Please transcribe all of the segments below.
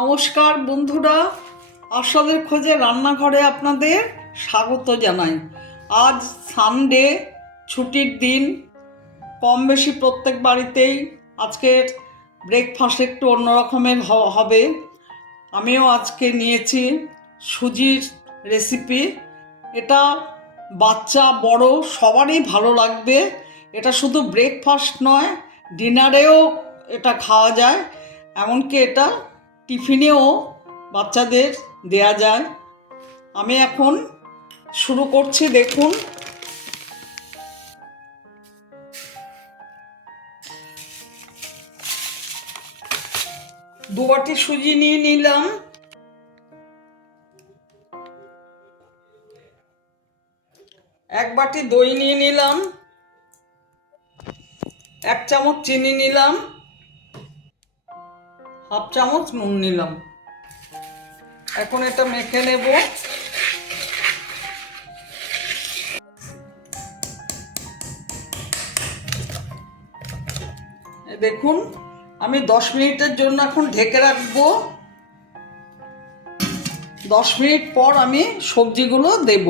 নমস্কার বন্ধুরা। আসাদের খোঁজে রান্নাঘরে আপনাদের স্বাগত জানাই। আজ সানডে ছুটির দিন। কম বেশি প্রত্যেক বাড়িতেই আজকের ব্রেকফাস্ট একটু অন্য রকমের হবে। আমিও আজকে নিয়েছি সুজির রেসিপি এটা বাচ্চা, বড়, সবারই ভালো লাগবে। এটা শুধু ব্রেকফাস্ট নয় ডিনারেও এটা খাওয়া যায়। এমনকি এটা টিফিনেও বাচ্চাদের দেয়া যায়। আমি এখন শুরু করছি, দেখুন। দু বাটি সুজি নিয়ে নিলাম। এক বাটি দই নিয়ে নিলাম। এক চামচ চিনি নিলাম। হাফ চামচ নুন নিলাম। এখন এটা মেখে নেব। দেখুন, আমি দশ মিনিটের জন্য এখন ঢেকে রাখব। দশ মিনিট পর আমি সবজিগুলো দেব।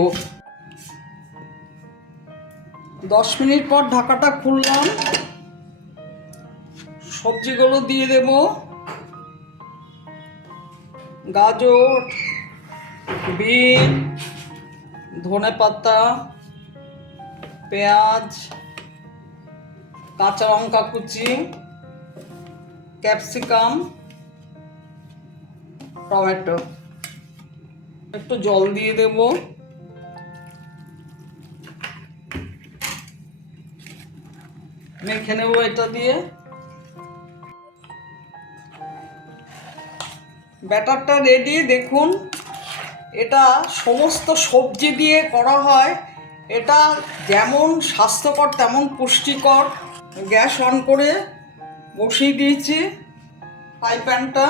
দশ মিনিট পর ঢাকাটা খুললাম। সবজিগুলো দিয়ে দেবো। গাজর বিন ধনে পাতা, পেঁয়াজ, কাঁচা লঙ্কা কুচি, ক্যাপসিকাম, টমেটো। একটু জল দিয়ে দেব। মেখে নেব এটা দিয়ে। ব্যাটারটা রেডি দেখুন। এটা সমস্ত সবজি দিয়ে করা হয়। এটা যেমন স্বাস্থ্যকর, তেমন পুষ্টিকর। গ্যাস অন করে বসিয়ে দিয়েছি ফ্রাই প্যানটা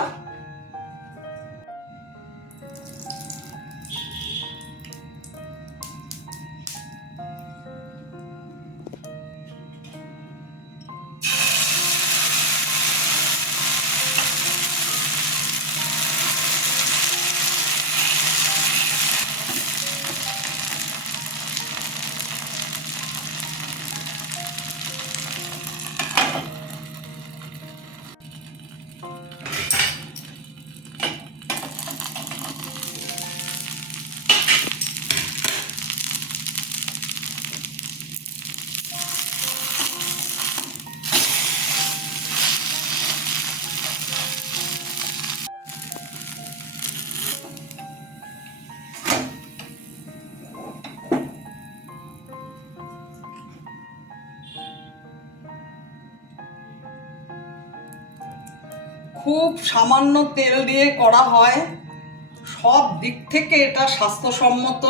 খুব সামান্য তেল দিয়ে করা হয়। সব দিক থেকে এটা স্বাস্থ্যসম্মত।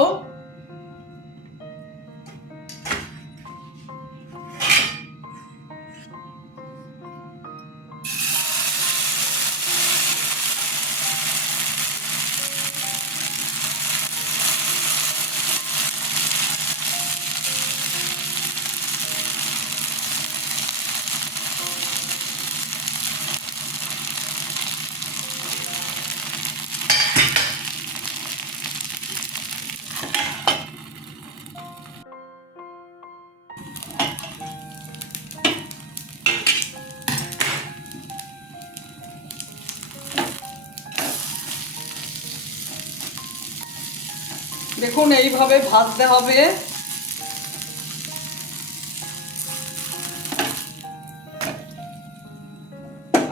দেখুন এইভাবে ভাজতে হবে।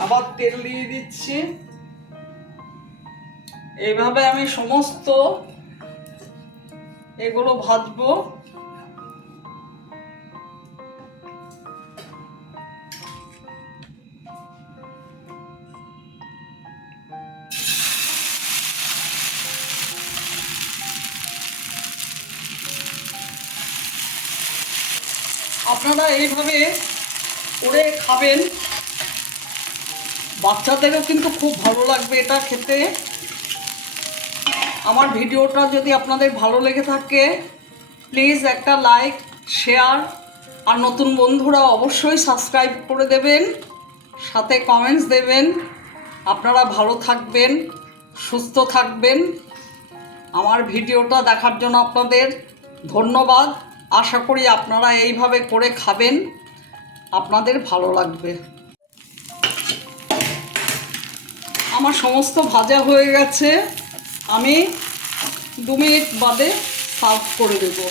আবার তেল দিয়ে দিচ্ছি। এইভাবে আমি সমস্ত এগুলো ভাজবো। আপনারা এইভাবে করে খাবেন। বাচ্চাদেরও কিন্তু খুব ভালো লাগবে এটা খেতে। আমার ভিডিওটা যদি আপনাদের ভালো লেগে থাকে প্লিজ একটা লাইক শেয়ার আর নতুন বন্ধুরা অবশ্যই সাবস্ক্রাইব করে দেবেন, সাথে কমেন্টস দেবেন। আপনারা ভালো থাকবেন, সুস্থ থাকবেন। আমার ভিডিওটা দেখার জন্য আপনাদের ধন্যবাদ। আশা করি আপনারা এইভাবে করে খাবেন। আপনাদের ভালো লাগবে। আমার সমস্ত ভাজা হয়ে গেছে। আমি দু মিনিট বাদে সার্ভ করে দেবো।